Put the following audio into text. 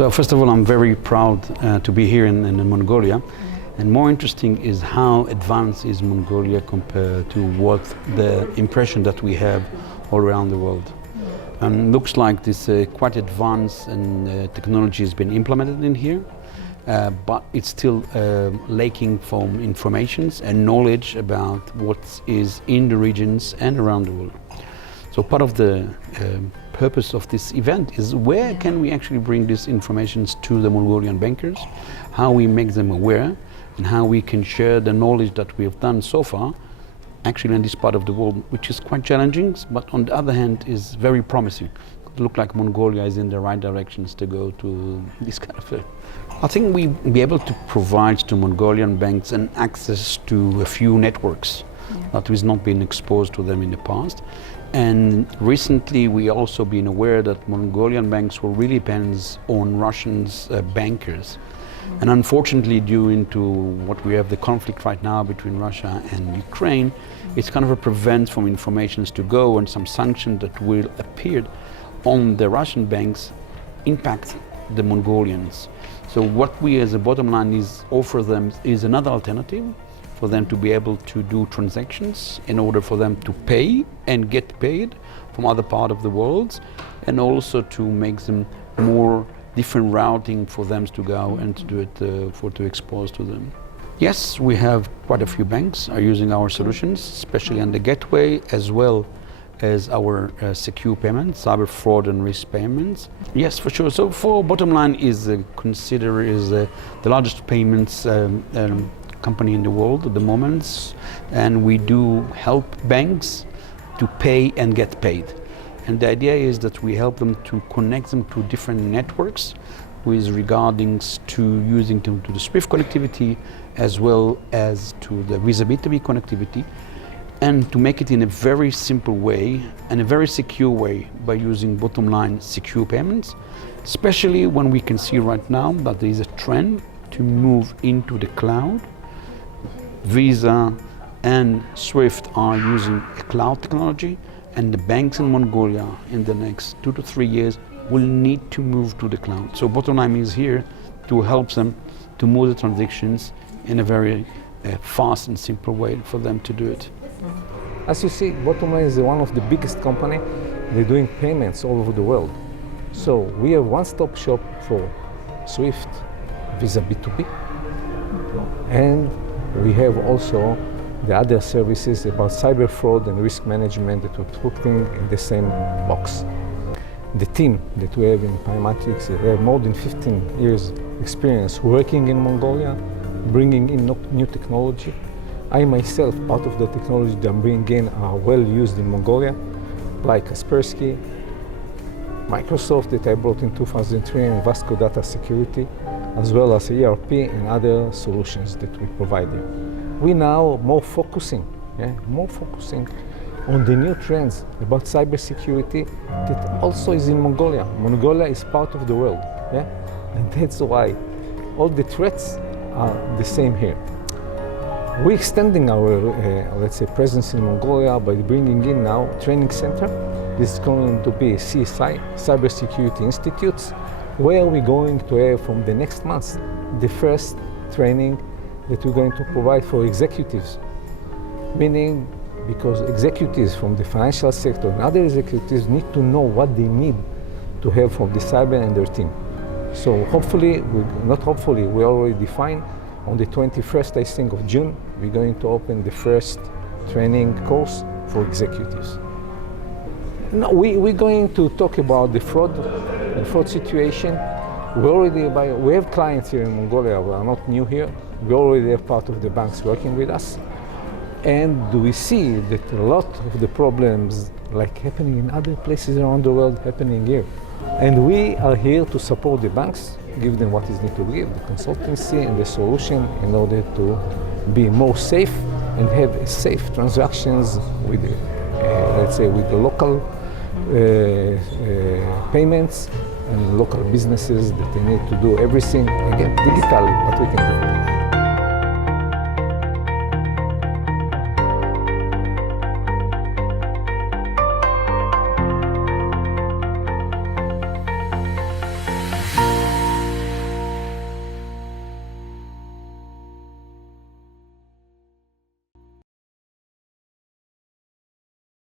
So first of all, I'm very proud to be here in Mongolia. And more interesting is how advanced is Mongolia compared to what the impression that we have all around the world. Looks like this quite advanced and technology has been implemented in here, but it's still lacking from informations and knowledge about what is in the regions and around the world. So part of the purpose of this event is where can we actually bring these informations to the Mongolian bankers, how we make them aware, and how we can share the knowledge that we have done so far actually in this part of the world, which is quite challenging, but on the other hand is very promising. It looks like Mongolia is in the right directions to go to this kind of thing. I think we'll be able to provide to Mongolian banks an access to a few networks that has not been exposed to them in the past. And recently we also been aware that Mongolian banks will really depend on Russians bankers. And unfortunately, due to what we have the conflict right now between Russia and Ukraine, it's kind of a prevent from informations to go, and some sanctions that will appear on the Russian banks impact the Mongolians. So what we as a bottom line is offer them is another alternative for them to be able to do transactions in order for them to pay and get paid from other part of the world, and also to make them more different routing for them to go and to do it to expose to them. Yes, we have quite a few banks are using our solutions, especially on the gateway as well as our secure payments, cyber fraud and risk payments. Yes, for sure. So for bottom line is consider is the largest payments company in the world at the moment, and we do help banks to pay and get paid. And the idea is that we help them to connect them to different networks with regarding to using them to the SWIFT connectivity as well as to the Visa B2B connectivity, and to make it in a very simple way and a very secure way by using bottom line secure payments, especially when we can see right now that there is a trend to move into the cloud. Visa and SWIFT are using a cloud technology, and the banks in Mongolia in the next 2 to 3 years will need to move to the cloud. So bottom line is here to help them to move the transactions in a very fast and simple way for them to do it. As you see, bottom line is one of the biggest company. They're doing payments all over the world. So we have one-stop shop for SWIFT, Visa B2B, and we have also the other services about cyber fraud and risk management that we're putting in the same box. The team that we have in PAI Matrix, they have more than 15 years experience working in Mongolia, bringing in new technology. I myself, part of the technology that I'm bringing in are well used in Mongolia, like Kaspersky, Microsoft that I brought in 2003, and Vasco Data Security, as well as ERP and other solutions that we provide you. We now more focusing on the new trends about cybersecurity that also is in Mongolia. Mongolia is part of the world, and that's why all the threats are the same here. We're extending our, let's say, presence in Mongolia by bringing in now a training center. This is going to be CSI, Cybersecurity Institutes, where we're going to have from the next month the first training that we're going to provide for executives, meaning because executives from the financial sector and other executives need to know what they need to have from the cyber and their team. So hopefully, we already defined on the 21st, I think, of June, we're going to open the first training course for executives. Now, we're going to talk about the fraud situation. We have clients here in Mongolia. We are not new here. We already have part of the banks working with us. And we see that a lot of the problems like happening in other places around the world happening here. And we are here to support the banks, give them what is need to give, the consultancy and the solution in order to be more safe and have safe transactions with, let's say, with the local payments and local businesses that they need to do everything, again, digitally, but we can do.